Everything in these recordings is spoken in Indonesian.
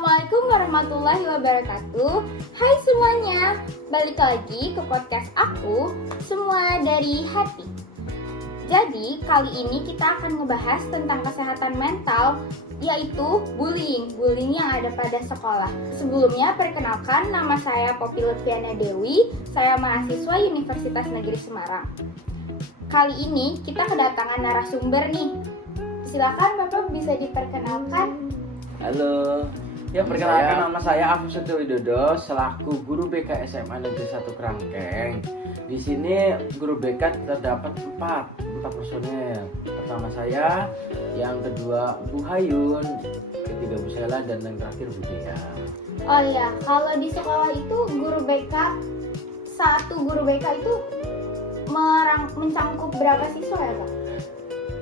Assalamualaikum warahmatullahi wabarakatuh. Hai semuanya, balik lagi ke podcast aku, Semua Dari Hati. Jadi kali ini kita akan ngebahas tentang kesehatan mental, yaitu bullying yang ada pada sekolah. Sebelumnya perkenalkan, nama saya Poppy Lutfiana Dewi, saya mahasiswa Universitas Negeri Semarang. Kali ini kita kedatangan narasumber nih. Silakan Bapak bisa diperkenalkan. Halo, perkenalkan nama saya Afif Setio Widodo selaku guru BK SMA Negeri 1 Kerangkeng. Di sini guru BK terdapat 4 personel. Pertama saya, yang kedua Bu Hayun, ketiga Bu Sela, dan yang terakhir Bu Dea. Oh iya, kalau di sekolah itu guru BK, satu guru BK itu mencangkup berapa siswa ya Pak?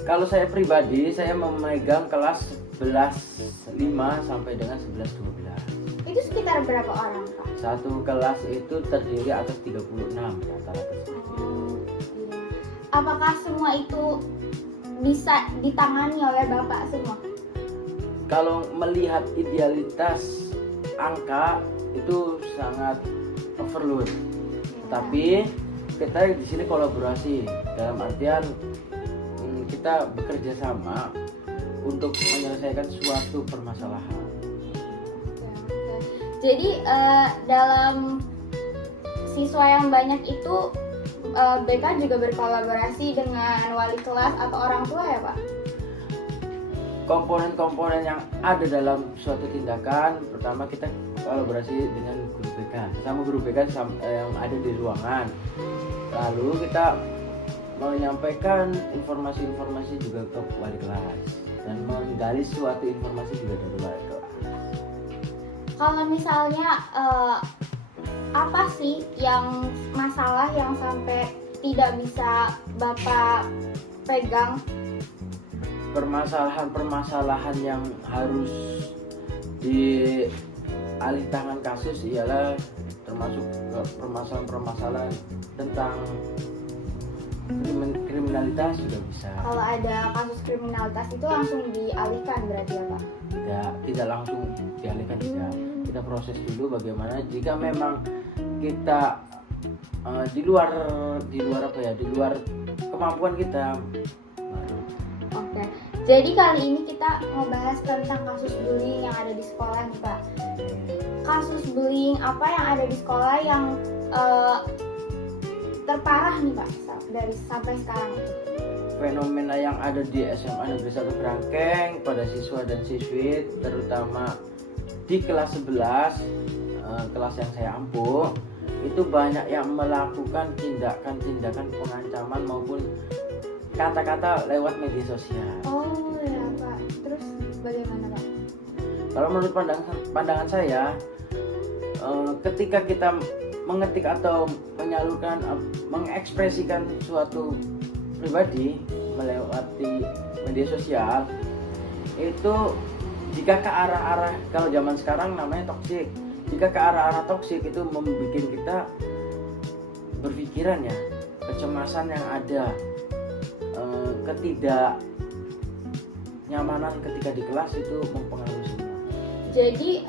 Kalau saya pribadi, saya memegang kelas 11.5 sampai dengan 11.12. Itu sekitar berapa orang Pak? Satu kelas itu terdiri atas 36 rata-rata. Oh, iya. Apakah semua itu bisa ditangani oleh Bapak semua? Kalau melihat idealitas angka itu sangat overload. Tapi kita di sini kolaborasi dalam artian kita bekerja sama untuk menyelesaikan suatu permasalahan. Jadi dalam siswa yang banyak itu BK juga berkolaborasi dengan wali kelas atau orang tua ya Pak? Komponen-komponen yang ada dalam suatu tindakan, pertama kita kolaborasi dengan guru BK, sama guru BK yang ada di ruangan. Lalu kita menyampaikan informasi-informasi juga ke wali kelas dan menggali suatu informasi juga dari wali kelas. Kalau misalnya apa sih yang masalah yang sampai tidak bisa Bapak pegang? Permasalahan yang harus dialih tangan kasus ialah termasuk permasalahan tentang kriminalitas juga bisa. Kalau ada kasus kriminalitas itu langsung dialihkan berarti ya Pak? Tidak langsung dialihkan, tidak. Kita proses dulu bagaimana jika memang kita di luar kemampuan kita. Oke. Jadi kali ini kita membahas tentang kasus bullying yang ada di sekolah nih Pak. Kasus bullying apa yang ada di sekolah yang terparah nih Pak dari sampai sekarang itu? Fenomena yang ada di SMA Negeri 1 Kerangkeng pada siswa dan siswi, terutama di kelas 11, kelas yang saya ampuh, itu banyak yang melakukan tindakan-tindakan pengancaman maupun kata-kata lewat media sosial. Oh ya Pak, terus bagaimana Pak? Kalau menurut pandangan saya, ketika kita mengetik atau menyalurkan, mengekspresikan suatu pribadi melewati media sosial, itu jika ke arah-arah, kalau zaman sekarang namanya toksik, jika ke arah-arah toksik itu membuat kita berpikiran ya, kecemasan yang ada, ketidaknyamanan ketika di kelas itu mempengaruhi semua. Jadi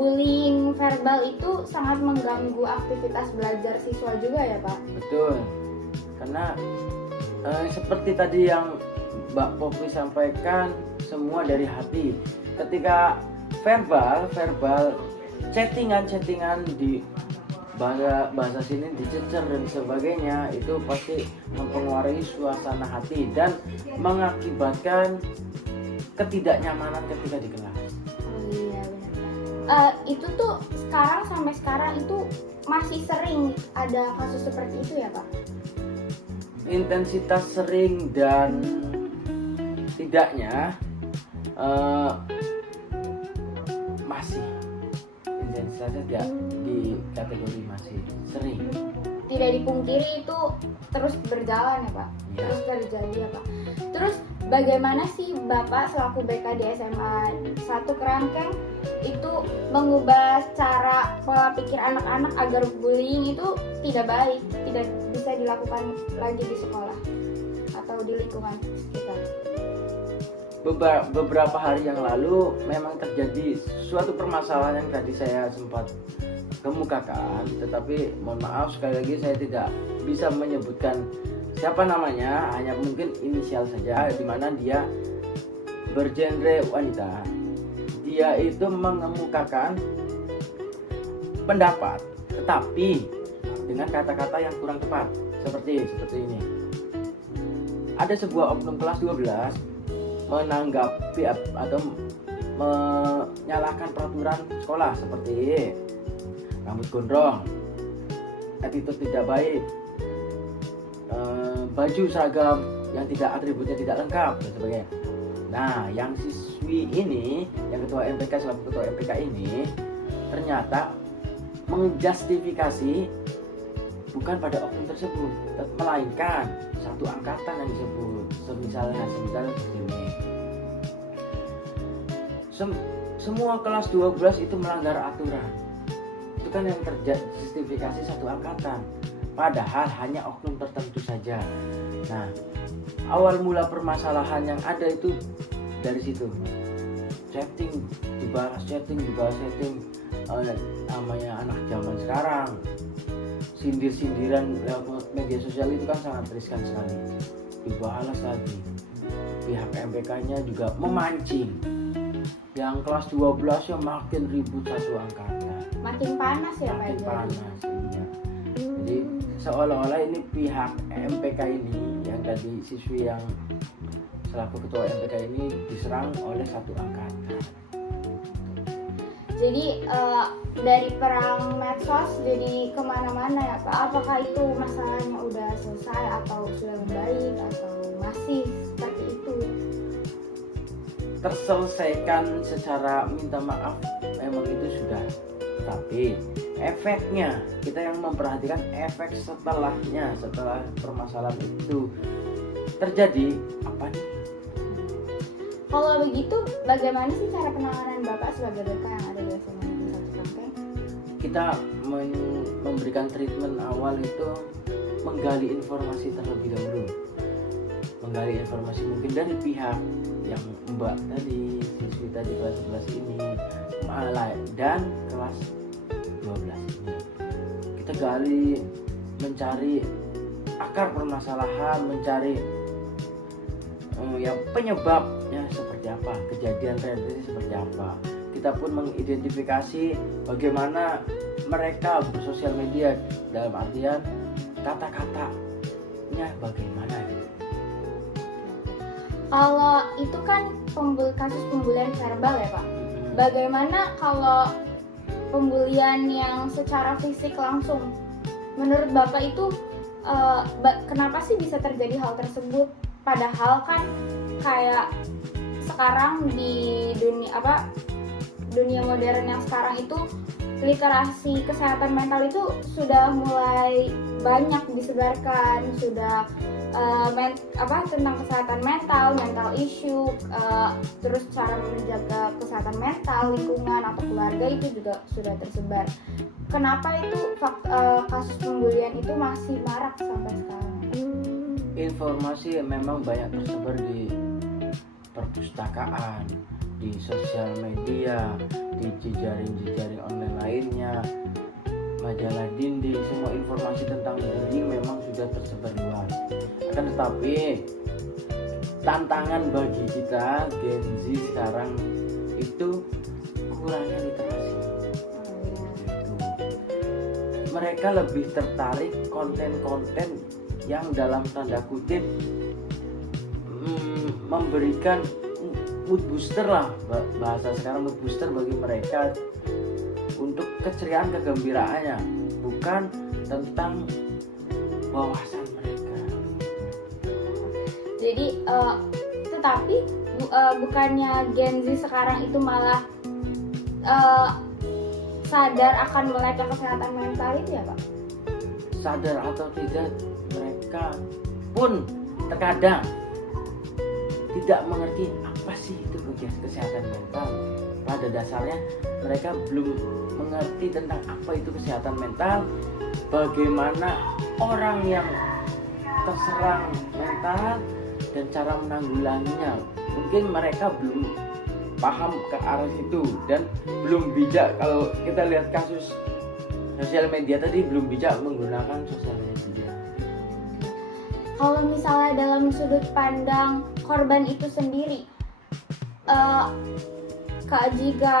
bullying verbal itu sangat mengganggu aktivitas belajar siswa juga ya Pak? Betul, karena seperti tadi yang Mbak Poppy sampaikan, semua dari hati. Ketika verbal chattingan di bahasa sini dicecer dan sebagainya, itu pasti mempengaruhi suasana hati dan mengakibatkan ketidaknyamanan ketika di kelas. Oh iya benar. Itu tuh sampai sekarang itu masih sering ada kasus seperti itu ya Pak? Intensitas sering dan tidaknya masih intensitasnya tidak di kategori masih sering. Tidak dipungkiri itu terus berjalan ya Pak? Ya. Terus terjadi ya Pak? Terus bagaimana sih Bapak selaku BK di SMA 1 Kerangkeng itu mengubah cara pola pikir anak-anak agar bullying itu tidak baik, tidak bisa dilakukan lagi di sekolah atau di lingkungan sekitar? beberapa hari yang lalu memang terjadi suatu permasalahan yang tadi saya sempat kemukakan, tetapi mohon maaf sekali lagi saya tidak bisa menyebutkan siapa namanya, hanya mungkin inisial saja, di mana dia bergenre wanita. Dia itu mengemukakan pendapat, tetapi dengan kata-kata yang kurang tepat, seperti ini. Ada sebuah oknum kelas 12 menanggapi atau menyalahkan peraturan sekolah seperti rambut gondrong, attitude tidak baik, baju seragam yang tidak atributnya tidak lengkap dan sebagainya. Nah, yang siswi ini, yang ketua MPK selaku ketua MPK ini ternyata menjustifikasi bukan pada oknum tersebut, melainkan satu angkatan yang disebut. Misalnya seperti ini. Semua kelas 12 itu melanggar aturan. Itu kan yang terjustifikasi satu angkatan, padahal hanya oknum tertentu saja. Nah, awal mula permasalahan yang ada itu dari situ. Chatting dibahas namanya anak zaman sekarang. Sindir-sindiran lewat media sosial itu kan sangat riskan sekali. Dibahas lagi. Pihak MPK-nya juga memancing. Yang kelas 12 ya makin ribut satu angkatan. Makin panas ya Pak? Makin panas. Ya. Jadi seolah-olah ini pihak MPK ini, yang tadi siswi yang selaku ketua MPK ini diserang oleh satu angkatan. Jadi dari perang medsos jadi kemana-mana ya Pak? Apakah itu masalahnya udah selesai atau sudah membaik atau masih seperti itu? Terselesaikan secara minta maaf memang itu sudah, tapi efeknya kita yang memperhatikan efek setelahnya, setelah permasalahan itu terjadi apa nih? Kalau begitu, bagaimana sih cara penanganan Bapak sebagai BK yang ada di SMA Negeri 1 Cangkeng? Kita memberikan treatment awal itu menggali informasi terlebih dahulu. Menggali informasi mungkin dari pihak yang Mbak tadi, siswi tadi kelas 11 ini, dan kelas 12 ini. Kita gali, mencari akar permasalahan, mencari yang penyebabnya seperti apa, kejadian realitanya seperti apa. Kita pun mengidentifikasi bagaimana mereka bersosial media, dalam artian kata-katanya bagaimana gitu. Kalau itu kan kasus pembulian verbal ya Pak. Bagaimana kalau pembulian yang secara fisik langsung? Menurut Bapak itu kenapa sih bisa terjadi hal tersebut? Padahal kan kayak sekarang di dunia modern yang sekarang itu literasi kesehatan mental itu sudah mulai banyak disebarkan, sudah tentang kesehatan mental issue, terus cara menjaga kesehatan mental, lingkungan atau keluarga itu juga sudah tersebar. Kenapa itu kasus pembulian itu masih marak sampai sekarang? Informasi memang banyak tersebar di perpustakaan, di sosial media, di jejaring online lainnya, majalah dinding. Semua informasi tentang bullying memang sudah tersebar luas. Akan tetapi tantangan bagi kita Gen Z sekarang itu kurangnya literasi. Mereka lebih tertarik konten-konten yang dalam tanda kutip memberikan mood booster lah, bahasa sekarang mood booster bagi mereka untuk keceriaan, kegembiraannya, bukan tentang wawasan mereka. Jadi tetapi bukannya Gen Z sekarang itu malah sadar akan melek kesehatan mental itu ya Pak? Sadar atau tidak, mereka pun terkadang tidak mengerti apa sih itu kesehatan mental. Pada dasarnya mereka belum mengerti tentang apa itu kesehatan mental, bagaimana orang yang terserang mental dan cara menanggulanginya, mungkin mereka belum paham ke arah situ dan belum bijak. Kalau kita lihat kasus sosial media tadi, belum bijak menggunakan sosial media. Kalau misalnya dalam sudut pandang korban itu sendiri, jika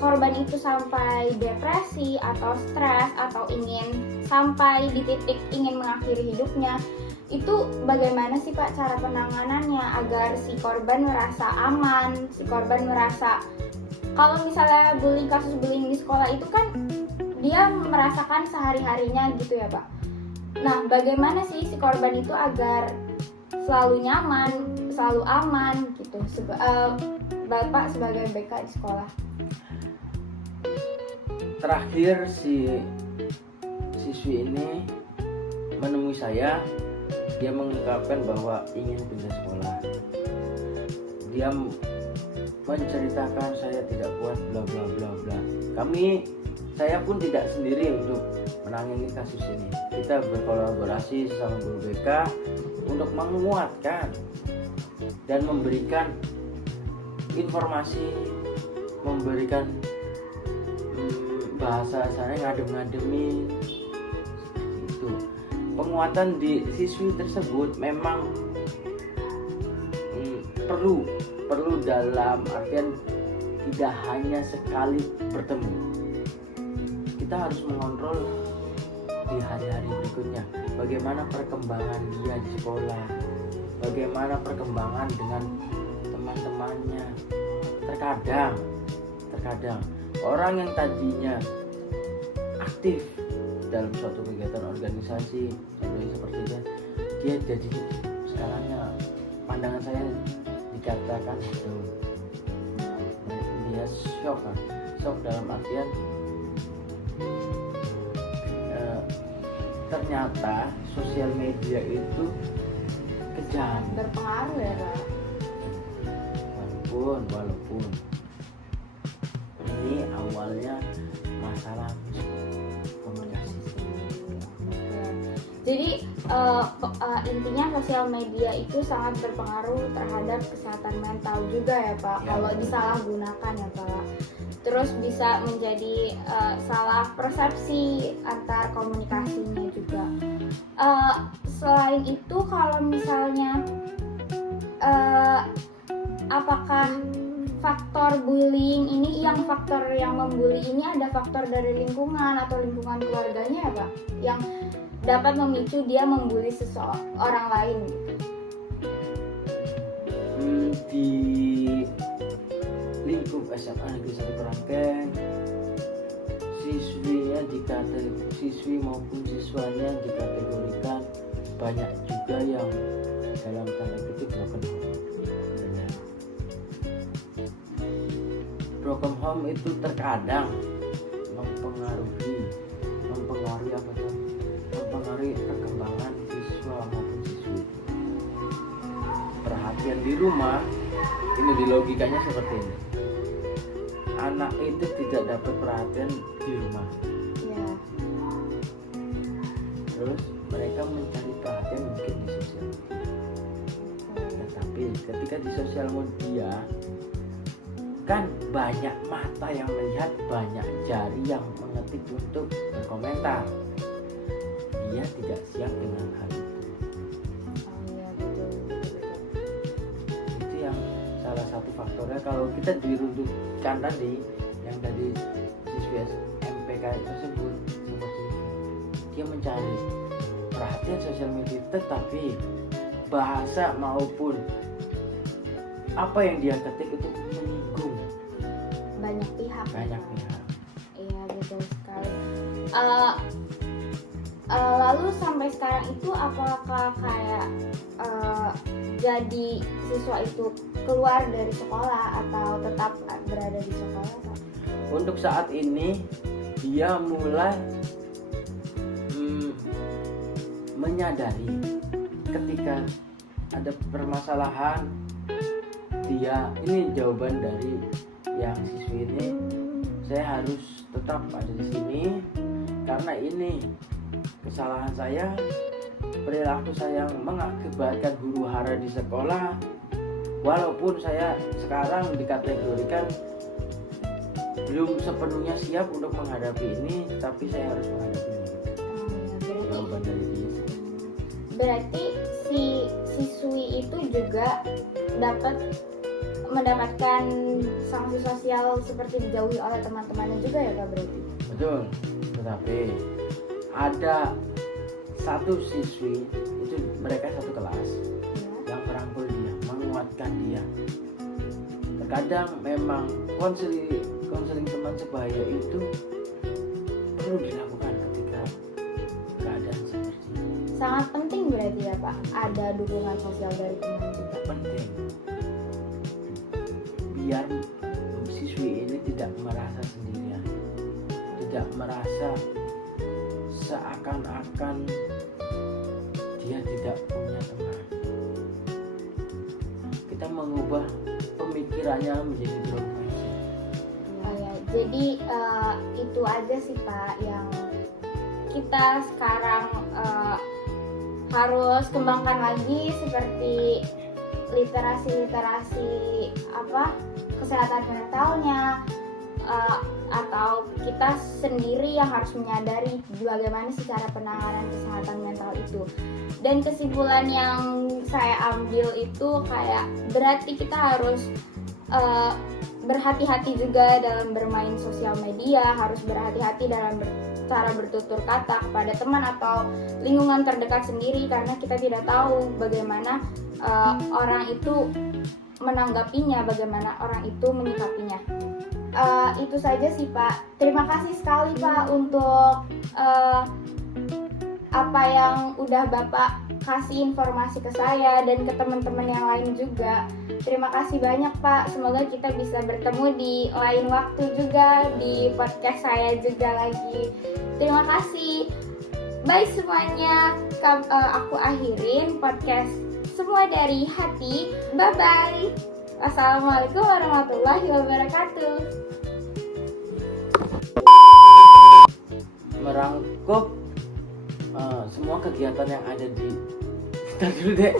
korban itu sampai depresi atau stres atau ingin sampai di titik ingin mengakhiri hidupnya, itu bagaimana sih Pak cara penanganannya agar si korban merasa aman, si korban merasa, kalau misalnya kasus bullying di sekolah itu kan dia merasakan sehari-harinya gitu ya Pak. Nah, bagaimana sih si korban itu agar selalu nyaman, selalu aman gitu, Bapak sebagai BK di sekolah? Terakhir si siswi ini menemui saya, dia mengungkapkan bahwa ingin pindah sekolah. Dia menceritakan saya tidak kuat bla bla bla bla. Saya pun tidak sendiri untuk menangani kasus ini. Kita berkolaborasi sama guru BK untuk menguatkan dan memberikan informasi, memberikan bahasa saya ngadem-ngademin itu. Penguatan di siswi tersebut memang perlu dalam artian tidak hanya sekali bertemu. Kita harus mengontrol di hari-hari berikutnya, bagaimana perkembangan dia di sekolah, bagaimana perkembangan dengan teman-temannya. Terkadang orang yang tadinya aktif dalam suatu kegiatan organisasi seperti itu, dia jadi sekarangnya pandangan saya dikatakan itu dia shock dalam artian ternyata sosial media itu kejam, berpengaruh ya Pak. Walaupun ini awalnya masalah komunikasi. Jadi intinya sosial media itu sangat berpengaruh terhadap kesehatan mental juga ya Pak, kalau disalahgunakan ya Pak. Terus bisa menjadi salah persepsi antar komunikasinya juga. Selain itu kalau misalnya apakah faktor bullying ini, faktor yang membuli ini ada faktor dari lingkungan atau lingkungan keluarganya ya Pak, yang dapat memicu dia membuli seseorang lain gitu? Di lingkup SMA Negeri 1 Kerangkeng, siswi maupun siswanya dikategorikan banyak juga yang dalam tanda kutip broken home itu terkadang mempengaruhi perkembangan siswa maupun siswi. Perhatian di rumah ini di logikanya seperti ini, anak itu tidak dapat perhatian di rumah ya. Terus mereka mencari perhatian mungkin di sosial media. Tetapi ketika di sosial media kan banyak mata yang melihat, banyak jari yang mengetik untuk berkomentar. Dia tidak siap dengan hal itu. Iya, betul. Itu yang salah satu faktornya. Kalau kita dirundutkan tadi yang dari siswi MPK tersebut seperti itu, dia mencari perhatian sosial media, tetapi bahasa maupun apa yang dia ketik itu menyinggung banyak pihak. Iya, betul sekali. Lalu sampai sekarang itu apakah kayak jadi siswa itu keluar dari sekolah atau tetap berada di sekolah Pak? Untuk saat ini dia mulai menyadari ketika ada permasalahan. Dia ini jawaban dari yang siswi ini, saya harus tetap ada di sini karena ini kesalahan saya, perilaku saya yang mengakibatkan huru hara di sekolah, walaupun saya sekarang dikategorikan belum sepenuhnya siap untuk menghadapi ini, tapi saya harus menghadapi ini. Jawaban dari dia. Berarti si siswi itu juga mendapatkan sanksi sosial seperti dijauhi oleh teman-temannya juga ya Kak berarti? Betul, tetapi ada satu siswi itu mereka satu kelas yang merangkul dia, menguatkan dia. Terkadang memang konseling teman sebaya itu perlu dilakukan ketika keadaan seperti ini. Sangat penting berarti ya Pak, ada dukungan sosial dari teman juga. Penting biar siswi ini tidak merasa sendirian, tidak merasa seakan-akan dia tidak punya teman. Kita mengubah pemikirannya menjadi profesi. Ya, jadi itu aja sih Pak yang kita sekarang harus kembangkan lagi, seperti literasi kesehatan mentalnya, atau kita sendiri yang harus menyadari bagaimana secara penanganan kesehatan mental itu. Dan kesimpulan yang saya ambil itu kayak berarti kita harus berhati-hati juga dalam bermain sosial media, harus berhati-hati dalam cara bertutur kata kepada teman atau lingkungan terdekat sendiri, karena kita tidak tahu bagaimana orang itu menanggapinya, bagaimana orang itu menyikapinya. Itu saja sih Pak. Terima kasih sekali Pak untuk apa yang udah Bapak kasih informasi ke saya dan ke teman-teman yang lain juga. Terima kasih banyak Pak. Semoga kita bisa bertemu di lain waktu juga, di podcast saya juga lagi. Terima kasih. Bye semuanya. Aku akhirin podcast Semua Dari Hati. Bye bye. Assalamualaikum warahmatullahi wabarakatuh. Merangkup semua kegiatan yang ada di. Ntar dulu deh.